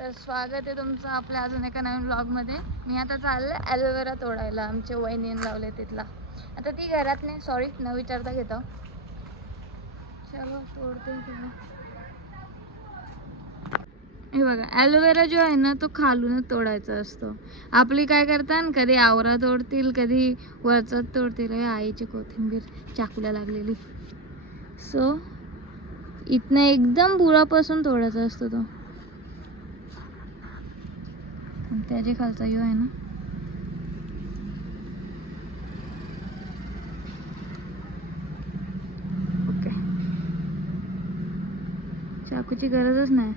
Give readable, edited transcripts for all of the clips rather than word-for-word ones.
तर स्वागत आहे तुमचं आपल्या अजून एका नवीन व्लॉगमध्ये. मी आता चालले ॲलोवेरा तोडायला. आमचे वहिनीने लावले तिथला. आता ती घरात नाही, सॉरी न विचारता घेतो. चलो तोडते तुला. हे बघा, ॲलोवेरा जो आहे ना तो खालूनच तोडायचा असतो. आपली काय करतात, कधी आवरा तोडतील, कधी वरचाच तोडतील. हे आईची कोथिंबीर चाकूला लागलेली. सो इथनं एकदम बुरापासून तोडायचा असतो तो. त्याचे खालचा यो आहे ना, ओके. चाकूची गरजच नाही.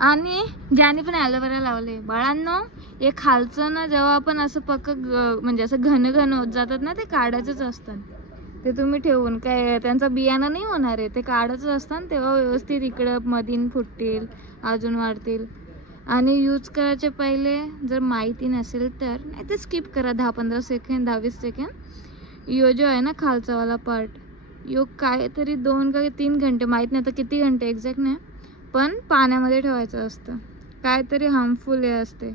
आणि ज्याने पण ॲलोवेरा लावले बाळांनो, हे खालचं ना जेव्हा आपण असं म्हणजे असं घन घन होत जातात ना, ते काढायचंच असतं. ते तुम्ही ठेवून काय त्यांचा बियाणं नाही होणार आहे, ते काढायचं असतं. तेव्हा व्यवस्थित इकडं मधीन फुटतील, अजून वाढतील. आणि यूज करायचे पहिले जर माहिती नसेल तर नाही तर स्किप करा 10-15 सेकंड, 10-20 सेकंड. यो जो आहे ना खालचावाला पार्ट, यो काहीतरी 2 का 3 घंटे, माहीत नाही आता किती घंटे एक्झॅक्ट नाही, पण पाण्यामध्ये ठेवायचं असतं. काहीतरी हार्मफुल हे असते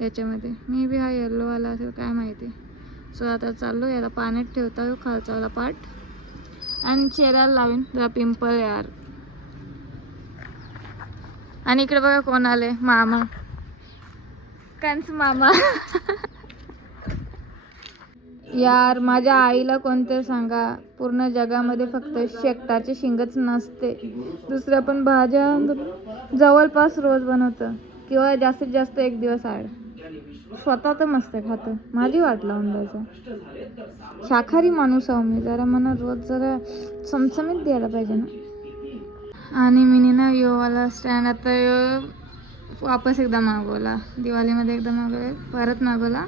याच्यामध्ये. मे बी हा येल्लोवाला असेल, काय माहिती. सो आता चाललो याला पाण्यात ठेवता येऊ खालचावाला पार्ट. आणि चेहऱ्याला लावीन जरा पिंपल यार. आणि इकडे बघा कोण आले, मामा, कंस मामा. यार माझ्या आईला कोणते सांगा, पूर्ण जगामध्ये फक्त शेकटाची शिंगच नसते. दुसऱ्या पण भाज्या जवळपास रोज बनवतं, किंवा जास्तीत जास्त एक दिवस आड. स्वतः तर मस्त खातं, माझी वाट लावून द्यायचं. शाकाहारी माणूस आहो मी, जरा मला रोज जरा चमचमीत द्यायला पाहिजे ना. आणि मी ना योवाला स्टँड आता वापस एकदा मागवला, दिवाळीमध्ये एकदा मागवला, परत मागवला.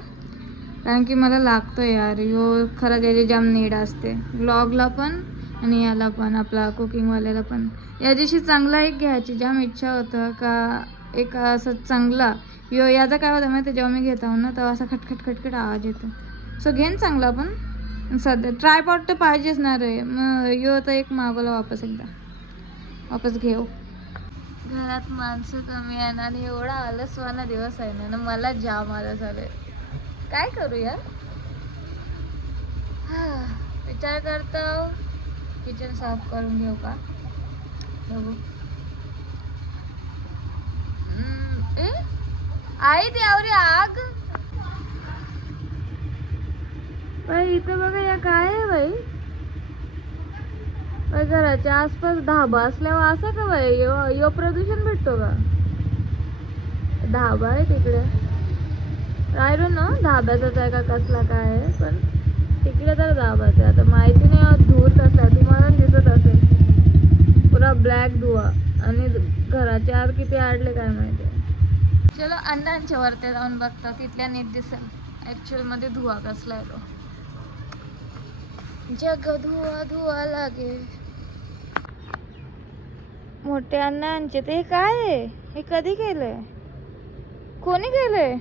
कारण की मला लागतो यार यो, खरं त्याची जाम नीड असते व्लॉगला पण आणि याला पण, आपला कुकिंगवाल्याला पण. या दिवशी चांगला एक घ्यायची जाम इच्छा होतं का, एक असं चांगला यो. याचा काय होतं माहिती, जेव्हा मी घेत आहो ना तेव्हा असा खटखट खटखट आवाज येतो. सो घेईन चांगला, पण सध्या ट्रायपॉड तर पाहिजेच ना रे. मग यो तर एक मागवला वापस एकदा, वापस घेऊ. घरात माणसं कमी आहे ना, आणि एवढा आलसवाना दिवस आहे ना, मला जाम आलस आले. काय करू यार. विचार करतो किचन साफ करून घेऊ का, बघू. आई त्यावरी आग. बाई इथं बघा या काय आहे बाई. घराच्या आसपास धाबा असल्यावर असं का बाई, यो प्रदूषण भेटतो का. धाबा आहे तिकडे, आय डोंट नो धाब्याचाच आहे का कसला काय आहे, पण तिकडे तर धाबाच आहे. आता माहिती नाही धूर कसला, तुम्हाला दिसत असेल पुरा ब्लॅक धुवा, आणि घराचे आत किती आडले काय माहिती. चलो अंधांच्या वरती जाऊन बघता, तिथल्या नीट दिसेल ऍक्च्युअल मध्ये धुवा कसला आहे तो. जग धुवा धुवा लागे. मोठे अण्णांचे ते काय आहे, हे कधी केलंय, कोणी केलंय.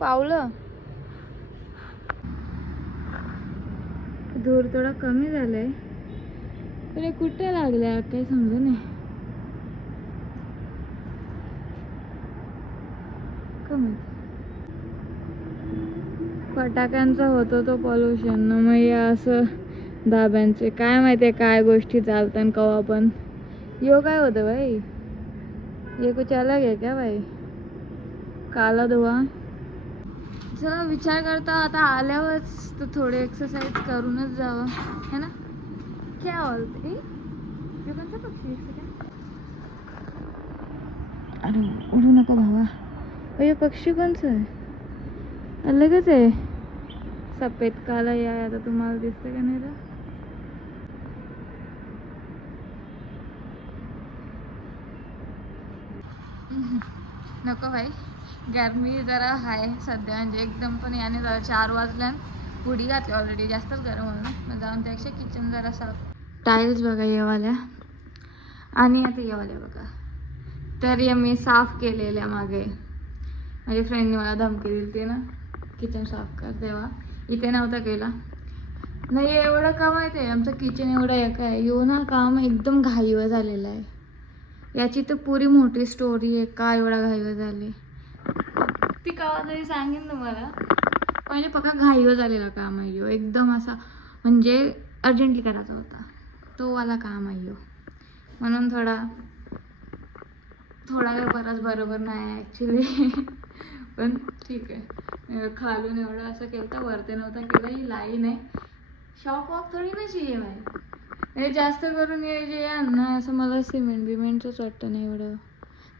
पावलं धूर थोडा कमी झालाय, पण कुठे लागलाय काही समजा नाही. कमी फटाक्यांचा होतो तो पॉल्युशन, मग हे असं धाब्यांचे काय माहितीये काय गोष्टी चालतात कवा पण. यो काय होतं भाई, ये कुछ अलग है क्या भाई, काला धुवा. चला विचार करता आता आल्यावरच तर थोडे एक्सरसाइज करूनच जावं है ना. क्या बोलते पक्षी, अरे उडू नको भावा. ये पक्षी कोणचं आहे, अलगच आहे. सफेद काला या, आता तुम्हाला दिसतं का नाही तर. नको भाई, गरमी जरा आहे सध्या, म्हणजे एकदम. पण याने जरा 4 वाजल्यान हुडी घातली ऑलरेडी, जास्तच गरम होईल. मग जाऊन त्यापेक्षा किचन जरा साफ. टाईल्स बघा येवाल्या, आणि आता येवाल्या बघा. तर या मी साफ केलेल्या मागे, माझ्या फ्रेंडने मला धमकी दिली ती ना किचन साफ कर, तेव्हा इथे नव्हता केला. नाही एवढं काम आहे ते, आमचं किचन एवढं एक आहे. येऊ ना काम एकदम घाईवर झालेलं आहे. याची तर पुरी मोठी स्टोरी आहे, का एवढा घाईवर झाले ती केव्हा तरी सांगेन तुम्हाला. पहिले पक्का घाईवर झालेला काम आहे एकदम असा, म्हणजे अर्जंटली करायचा होता तो वाला काम आहे म्हणून थोडा वेळ बराच बरोबर नाही ॲक्च्युली. पण ठीक आहे. खालून एवढं असं केलं तर वरते नव्हता केला, ही लाईन आहे. शॉक वॉक थोडी ना चाहिए भाई. हे जास्त करून हे जे आहे ना असं मला सिमेंट बिमेंटचंच वाटतं नाही एवढं,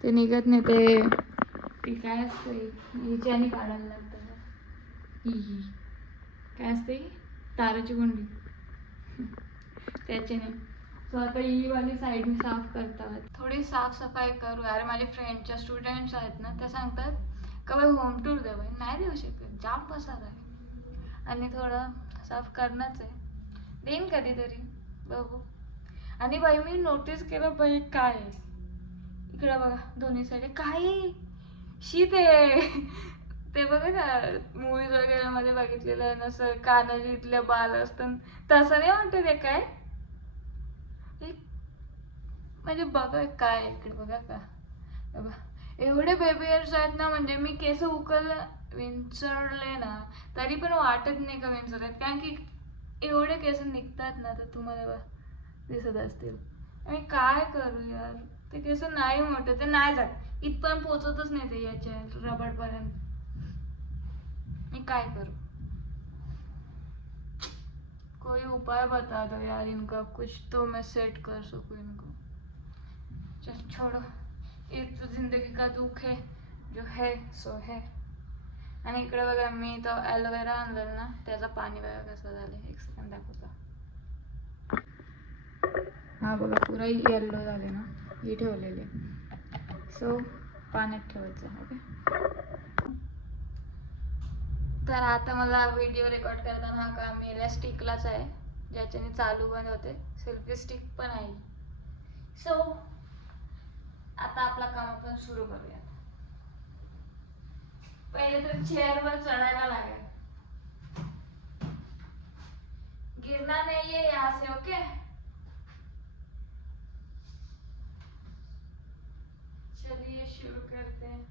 ते निघत नाही. ते काय असतं हिच्याने काढायला लागतं ही काय असते ताराची गुंडी त्याच्याने. सो आता ही वाली साईड मी साफ करतात, थोडी साफसफाई करू. अरे माझे फ्रेंडच्या स्टुडंट्स आहेत ना, त्या सांगतात का बाई होम टूर द्या. बाई नाही देऊ शकत, जाम पसार आहे आणि थोडं साफ करणंच आहे. देईन कधीतरी बघू. आणि बाई मी नोटीस केलं बाई काय इकडं बघा दोन्ही साईड काय शीत आहे. ते बघा ना मूवीज वगैरे मध्ये बघितलेलं आहे नसं कानाची इथल्या बाल असतं तसं नाही वाटत आहे काय. म्हणजे बघा काय इकडे बघा का एवढे बेबी हेअर्स आहेत ना, म्हणजे मी केस विंचरले ना तरी पण वाटत नाही का विंचरले, कारण की एवढे केस निघतात ना तर तुम्हाला दिसत असतील. मी काय करू यार, ते केस नाही मोठे, ते नाही जात इथपर्यंत पोचतच नाही ते याच्या रबड पर्यंत. मी काय करू, कोई उपाय बता दो यार इनका, कुछ तो मैं सेट कर सकूं इनको. चल छोड़ो, ये तो जिंदगी का दुख है, जो है सो है. आणि इकडे बघा मी तो ॲलोवेरा आणलेला ना त्याचं पाणी बघा कसं झालं, एक सेकंड दाखवतो. हा बघा पुरा येल्लो झाले ना, ही ठेवलेली. सो पाण्यात ठेवायचं. ओके, तर आता मला व्हिडिओ रेकॉर्ड करताना हा काम याला स्टिकलाच आहे ज्याच्याने चालू बंद होते, सेल्फी स्टिक पण आहे. सो आता आपला काम आपण सुरू करूया. पहिले तर चेअरवर चढायला लागेल, गिरना नहीं है यहाँ से. ओके चलिए शुरू करते हैं.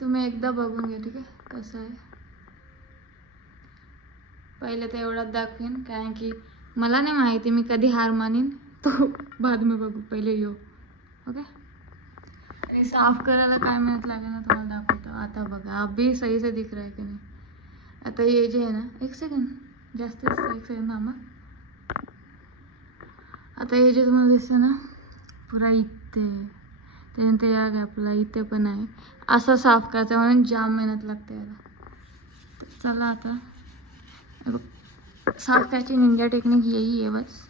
तुम्ही एकदा बघून घ्या ठीक आहे कसं आहे. पहिले तर एवढाच दाखवेन कारण की मला नाही माहिती मी कधी हार मानीन, तो बाद में बघू. पहिले येऊ. ओके, आणि साफ करायला काय मेहनत लागेल ना तुम्हाला दाखवतो. आता बघा अभी सही से दिख रहा है की नाही. आता हे जे आहे ना, एक सेकंड जास्त एक सेकंड थांबा. आता हे जे तुम्हाला दिसतं ना पुरा इथे, त्यानंतर या गॅपला इथे पण आहे, असं साफ करायचं म्हणून जाम मेहनत लागते याला. चला आता साफ करायची निंजा टेक्निक यही है बस,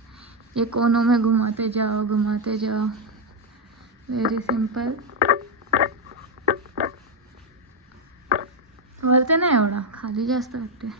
ये कोनों में घुमाते जाओ, वेरी सिंपल. वरते नाही एवढा, खाली जास्त वाटते.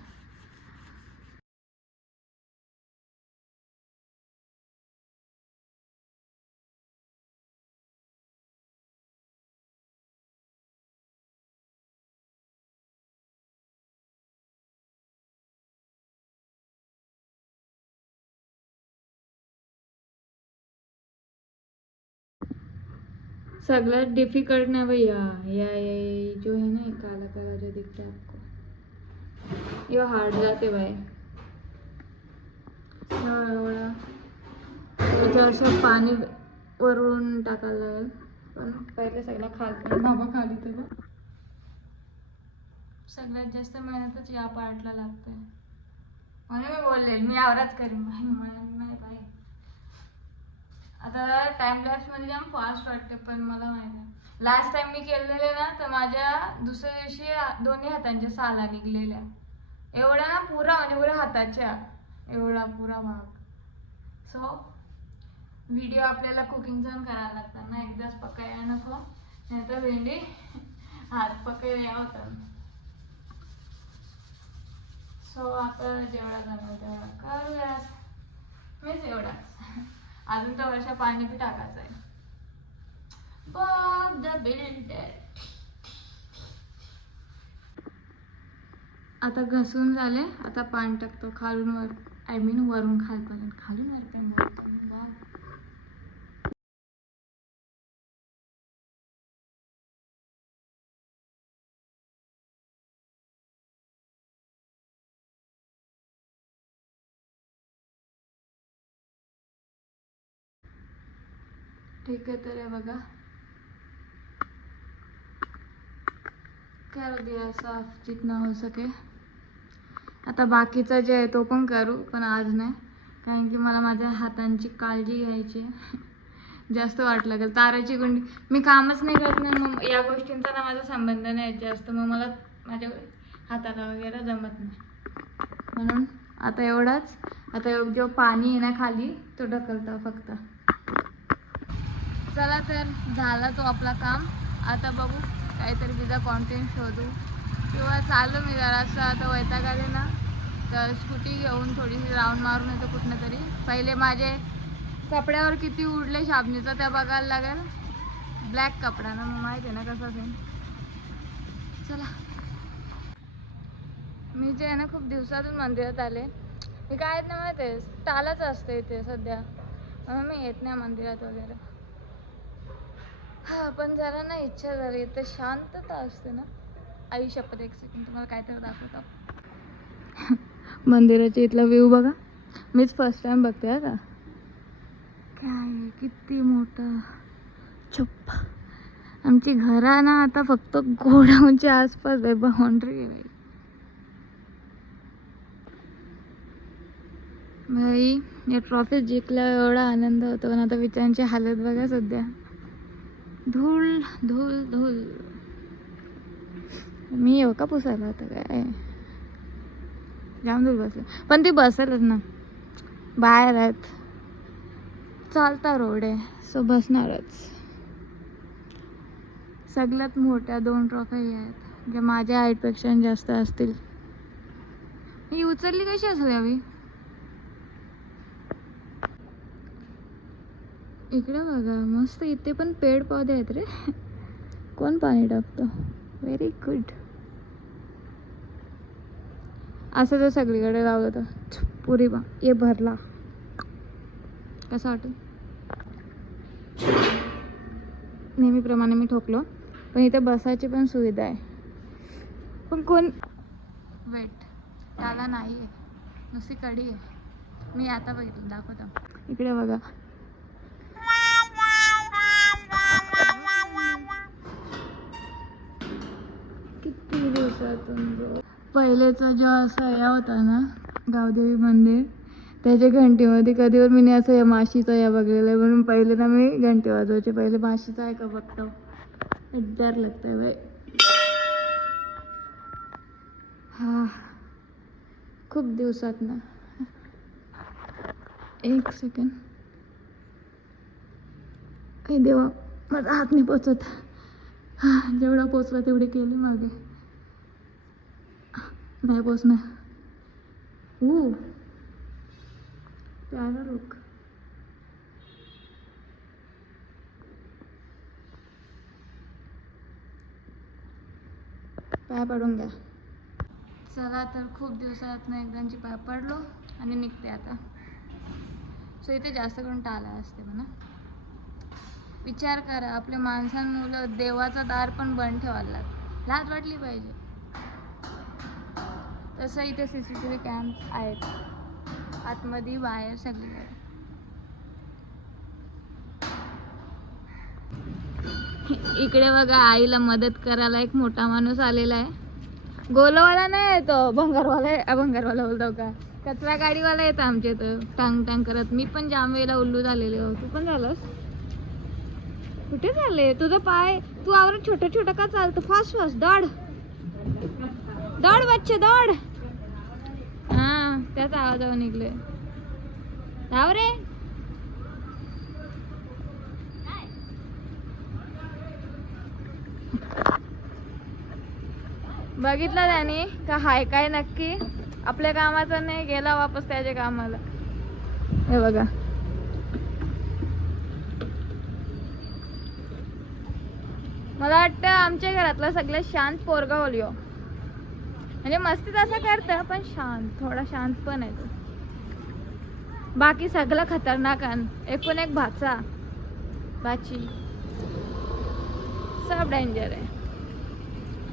सगळ्यात डिफिकल्ट ना भैया ये जो है ना काला काला जो दिखता है आपको, ये हार्ड जाते भाई. थोडंसं पाणी वरून टाकायला लागेल, पण पहिले सगळं खाली तर सगळ्यात जास्त मेहनतच या पार्टला लागते. म्हणून मी बोलले मी यावरच करीन नाही भाई. आता टाइम लॅप्समध्ये जाम फास्ट वाटते, पण मला माहिती आहे लास्ट टाइम मी केलेले ना तर माझ्या दुसऱ्या दिवशी दोन्ही हातांच्या साला निघलेल्या एवढ्या ना, पुरा म्हणजे पुऱ्या हाताच्या एवढा पुरा भाग. सो व्हिडिओ आपल्याला कुकिंगचा करायला लागतात ना, एकदाच पकायला नको नाही तर भेंडी हात पकायला होतं. सो आता जेवढा जमेल तेवढा करूया, मीच एवढाच. अजून तर वर्षा पाणी बी टाकायचं आहे. Bob the builder. आता घसून झाले, आता पाणी टाकतो खालून वर, आय मीन वरून खालपर्यंत, खालून वरपर्यंत. वाव. ठीक आहे, तर हे बघा, कर दिया साफ जितना हो सके. आता बाकीचं जे आहे तो पण करू, पण आज नाही, कारण की मला माझ्या हातांची काळजी घ्यायची आहे. जास्त वाट लागेल. ताराची गुंडी मी कामच नाही करत ना, मग या गोष्टींचा ना माझा संबंध नाही जास्त, मग मला माझ्या हाताला वगैरे जमत नाही. म्हणून आता एवढाच. आता जो पाणी आहे ना खाली तो ढकलता फक्त. चला तर झाला तो आपला काम. आता बघू काहीतरी तिचा कॉन्टेंट शोधू, किंवा चालू मी जरासं आता वैताग आले ना तर स्कूटी घेऊन थोडीशी राऊंड मारून येतो कुठनं तरी. पहिले माझे कपड्यावर किती उडले शाबणीचं त्या बघायला लागेल. ब्लॅक कपडा ना, मग माहिती आहे ना कसा ते. चला, मी जे आहे ना खूप दिवसातून मंदिरात आले. मी काय येत नाही माहिती आहे, टालाच असते इथे सध्या, म्हणून मी येत नाही मंदिरात वगैरे. हा, पण जरा ना इच्छा झाली, इथे शांतता असते ना. आई शपथ, एक सेकंड तुम्हाला काहीतरी दाखवतो. मंदिराच्या इथला व्ह्यू बघा. मीच फर्स्ट टाइम बघते आहे का. काय किती मोठं चुप. आमची घरं ना आता फक्त गोडाऊनच्या आसपास आहे, बाउंड्री आहे बाई. भाई या ट्रॉफी जिंकल्यावर एवढा आनंद होतो, पण आता विचारांची हालत बघा सध्या. धूळ धूळ धूळ. मी येऊ का पुसायला आता काय जाम धूळ बसलं, पण ती बसेलच ना, बाहेर आहेत, चालता रोड आहे सो बसणारच. सगळ्यात मोठ्या 2 ट्रॉफी आहेत ज्या माझ्या हाईटपेक्षा जास्त असतील. ही उचलली कशी असेल यावी. इकडे बघा मस्त, इथे पण पेड पौधे आहेत रे. कोण पाणी टाकतो. Very good. असं जर सगळीकडे लावलं तर पुरी बा ये भरला कसं वाटेल. नेहमीप्रमाणे मी ठोकलो, पण इथे बसायची पण सुविधा आहे. पण कोण वेट, त्याला नाही आहे, नुसती कडी आहे. मी आता बघितलं, दाखवतो. इकडे बघा, किती दिवसातून. पहिलेचा जो असं या होता ना गावदेवी मंदिर, त्याच्या घंटीमध्ये कधीवर मी असं या माशीचा या बघलेलं आहे, म्हणून पहिले ना मी घंटी वाजवायचे. पहिले माशीचा आहे का बघतो, डर लगता भाई. हा, खूप दिवसात ना. एक सेकंड. काही देवा, माझा हात नाही पोचत. हा, जेवढा पोचला तेवढी केली मागे, नाही पोचणार. प्यारा लोक. पाय पडून घ्या. चला तर खूप दिवसातनं एकदांची पाय पडलो आणि निघते आता. सो इथे जास्त करून टाला असते म्हणा. विचार करा, आपल्या माणसांमुळं देवाचा दार पण बंद ठेवायला लागला. लाज वाटली पाहिजे. तसं इथे CCTV कॅम्प आहेत, आतमध्ये बाहेर सगळीकडे. इकडे बघा, आईला मदत करायला एक मोठा माणूस आलेला आहे. गोलवाला नाही येतो, भंगारवाला बोलतो का, कचरा गाडीवाला येतं आमच्या इथं टांग टांग करत. मी पण जाम वेळेला उल्लू झालेले हो. तू पण झालंस. कुठे झाले तुझं पाय. तू आवर छोटं छोटं का चालतं. फास्ट फास्ट दौड दौड बच्चे दौड. हा, त्याचा आवाजावर निघले. धाव रे. बघितलं त्याने का हाय काय नक्की आपल्या कामाचं नाही, गेला वापस त्याच्या कामाला. हे बघा, मला वाटतं आमच्या घरातला सगळ्यात शांत पोरगा होलिओ. म्हणजे मस्ती तसा करतं पण शांत, थोडा शांत पण आहे तो. बाकी सगळं खतरनाक एकूण एक भाचा बाची सब डेंजर आहे.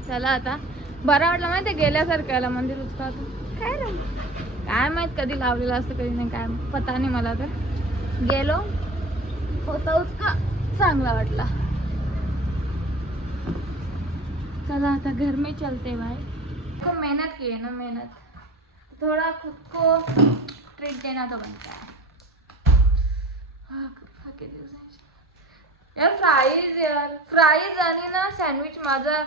चला आता बरं वाटलं माहिती गेल्यासारखं आला मंदिर उचका काय रे काय माहित कधी लावलेलं असतं कधी नाही काय पता नाही मला. तर गेलो होता उचका चांगला वाटला. चला आता घर में चलते भाई. खूप मेहनत की है ना, मेहनत थोड़ा खुद को ट्रीट देना तो बनता है. यार फ्राईज आणि ना सँडविच माझा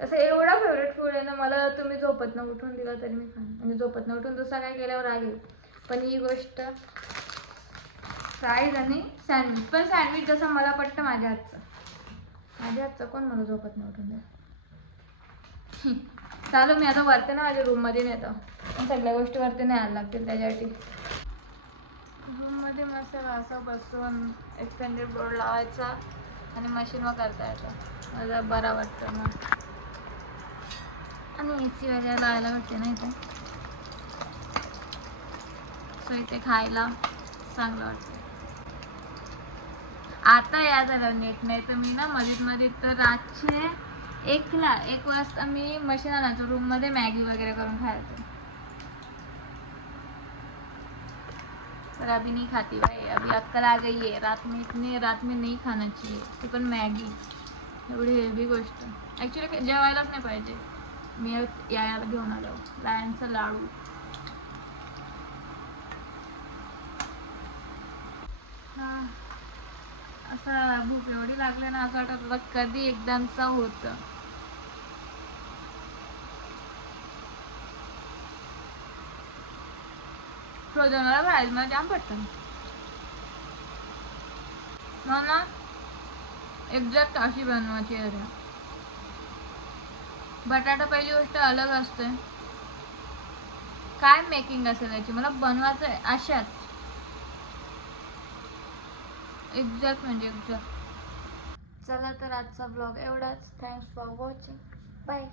असं एवढा फेवरेट फूड आहे ना. मला तुम्ही झोपत न उठून दिला तरी मी खाईन. म्हणजे झोपत न उठून दुसरा काय केल्यावर रागेल. पण ही गोष्ट फ्राईज आणि सँडविच. पण सँडविच जसं मला पटतं माझ्या हातचं कोण मला झोपत न उठून द्या. चालू मी आता वरते ना माझ्या रूममध्ये नेतो. सगळ्या गोष्टी वरती न्यायला लागतील त्याच्यासाठी. रूममध्ये मस्त असं बसून एक्सटेंडेड बोर्ड लावायचा आणि मशीनवर करता येतं. मला बरा वाटतं मग. आणि ए सी वगैरे लावायला भेटते ना इथे. सो इथे खायला चांगलं वाटतं. आता या झालं नेट. नाही तर मी ना मध्ये तर रातचे 1 वाजता मी मशीन आणायचो रूममध्ये मॅगी वगैरे करून खायचो. पर अभी नहीं खाती भाई. अभी अक्कल आ गई है. रात में नहीं खाना चाहिए. ती पण मॅगी एवढी हेल्दी गोष्ट. ॲक्च्युली जेवायलाच नाही पाहिजे. मी यायला घेऊन आलो लायनचा लाडू. हां असं भूक एवढी लागली ना असं वाटत कधी एकदाचा होतं. फ्रोझनला प्राईज मला जाम पडतं. मग ना एक्झॅक्ट अशी बनवायची आहे. बटाटा पहिली गोष्ट अलग असते. काय मेकिंग असेल याची मला बनवायचं आहे अशाच एक्झॅक्ट म्हणजे एक्झॅक्ट. चला तर आजचा ब्लॉग एवढाच. Thanks for watching. बाय.